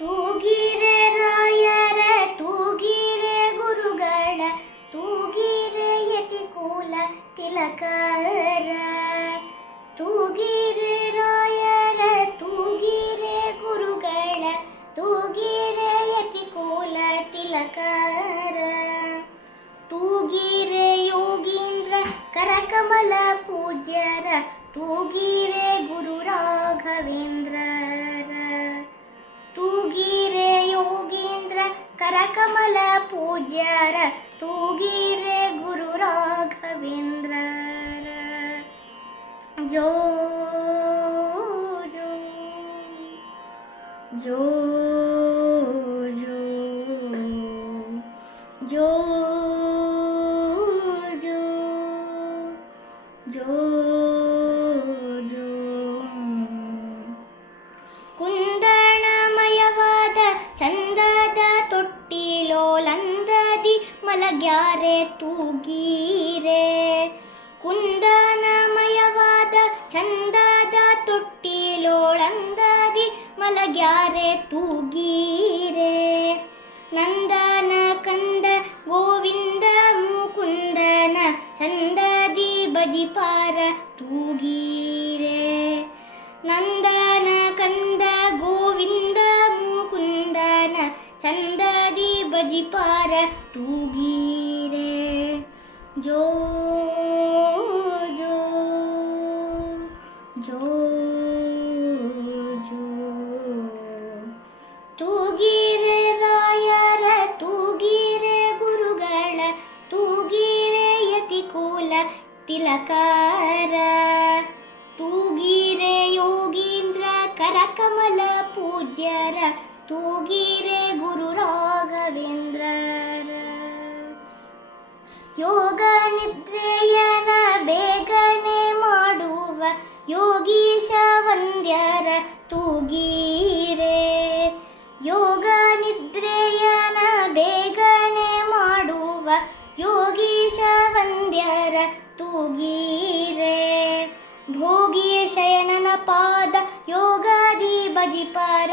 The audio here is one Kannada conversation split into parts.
ತೂಗಿರೆ ರಾಯರ ತೂಗಿರೆ ಗುರುಗಳ ತೂಗಿರೆ ಯತಿಕುಲ ತಿಲಕರ ತೂಗಿರೆ ರಾಯರ ತೂಗಿರೆ ಗುರುಗಳ ತೂಗಿರೆ ಯತಿಕುಲ ತಿಲಕರ ತೂಗಿರೆ ಯೋಗೀಂದ್ರ ಕರಕಮಲ ಪೂಜ್ಯರ ತೂಗಿರೆ ಗುರು ರಾಘವೇಂದ್ರರ ತೂಗಿರೆ ಯೋಗೀಂದ್ರ ಕರಕಮಲ ಪೂಜ್ಯರ ತೂಗಿರೆ ಗುರು ರಾಘವೇಂದ್ರರ ಜೋ ಜೋ ಜೋ ಜೋ ಜೋ ಜೋ ಜೋ ಕುಂದಣಮಯವಾದ ಚಂದದ ತೊಟ್ಟಿಲೋಲಂದದಿ ಮಲಗ್ಯಾರೆ ತೂಗೀರೆ ಕುಂದನಮಯವಾದ ಚಂದದ ತೊಟ್ಟಿಲೋಳಂದದಿ ಮಲಗ್ಯಾರೆ ತೂಗೀರೆ ನಂದನ ಕಂದ ಗೋವಿಂದ ಮುಕುಂದನ ಚಂದದಿ ಬಜಿಪಾರ ತೂಗೀರೆ ನಂದನ ಕಂದ ಗೋವಿಂದ ಮುಕುಂದನ ಚಂದದಿ ಬಜಿಪಾರ ತೂಗೀರೆ ಜೋ ಜೋ ಜೋ ಜೋ ತೂಗಿರೆ ರಾಯರ ತೂಗಿರೆ ಗುರುಗಳ ತೂಗಿರೆ ಯತಿಕುಲ ತಿಲಕರ ತೂಗಿರೆ ಯೋಗೀಂದ್ರ ಕರಕಮಲ ಪೂಜ್ಯರ ತೂಗಿರೆ ಗುರು ರಾಘವೇಂದ್ರರ ಯೋಗ ನಿದ್ರೆಯನ ಬೇಗನೆ ಮಾಡುವ ಯೋಗೀಶ ವಂದ್ಯರ ತೂಗೀರೆ ಯೋಗ ನಿದ್ರೆಯನ ಬೇಗನೆ ಮಾಡುವ ಯೋಗೀಶ ವಂದ್ಯರ ತೂಗೀರೆ ಭೋಗಿ ಶಯನನ ಪಾದ ಯೋಗಾದಿ ಬಜಿಪಾರ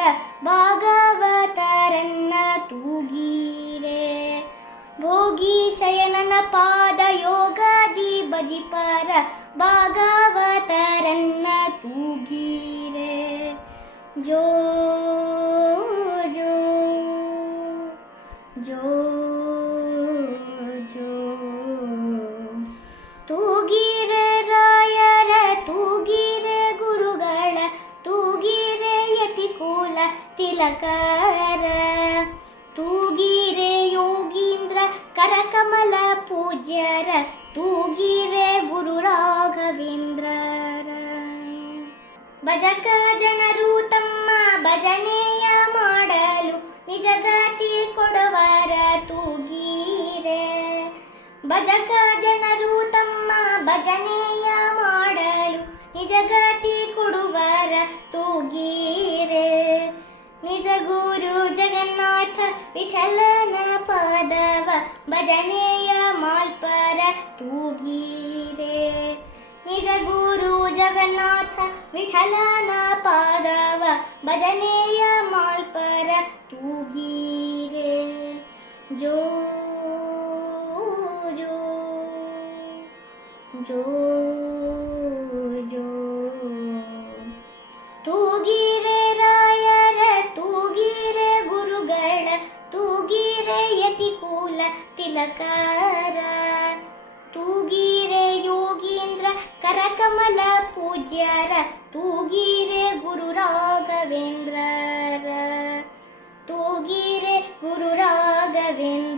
ಭಾಗವತರನ್ನ ತೂಗೀರೆ ಭೋಗಿ ಶಯನನ ಪಾದ ಯೋಗಾದಿ ಬಜಿಪಾರ ಭಾಗವತರನ್ನ ತೂಗೀರೆ ಜೋ ಜೋ ಜೋ ಜೋ ತೂಗಿರೆ ರಾಯರ ತೂಗಿರೆ ಗುರುಗಳ ತೂಗಿರೆ ಯತಿಕುಲ ತಿಲಕರ ತೂಗಿರೆ ಯೋಗೀಂದ್ರ ಕರಕಮಲ ಪೂಜ್ಯರ ತೂಗಿರೆ ಗುರು ರಾಘವೇಂದ್ರರ ಭಜಕ ಜನರು ತಮ್ಮ ಭಜನೆಯ ಮಾಡಲು ನಿಜಗತಿ ಕೊಡುವರ ತೂಗೀರೆ ಭಜಕ ಜನರು ತಮ್ಮ ಭಜನೆಯ ಮಾಡಲು ನಿಜಗತಿ ಕೊಡುವರ ತೂಗೀರೆ ನಿಜ ಗುರು ಜಗನ್ನಾಥ ವಿಠಲನ ಪಾದವ ಭಜನೆಯ ಮಾಲ್ಪರ ತೂಗೀರೆ ನಿಜ ಗುರು ಜಗನ್ನಾಥ ವಿಠಲನ ಪಾದವ ಭಜನೆಯ ಮಾಲ್ಪರ ತೂಗೀರೆ ಜೋ ಜೋ ಜೋ ಜೋ ತೂಗಿರೆ ರಾಯರ ತೂಗಿರೆ ಗುರುಗಳ ತೂಗಿರೆ ಯತಿಕುಲ ತಿಲಕರ ತೂಗಿರೆ ಯೋಗೀಂದ್ರ ಕರಕಮಲ ಪೂಜ್ಯರ ತೂಗಿರೆ ಗುರು ರಾಘವೇಂದ್ರರ ತೂಗಿರೆ ಗುರು ರಾಘವೇಂದ್ರ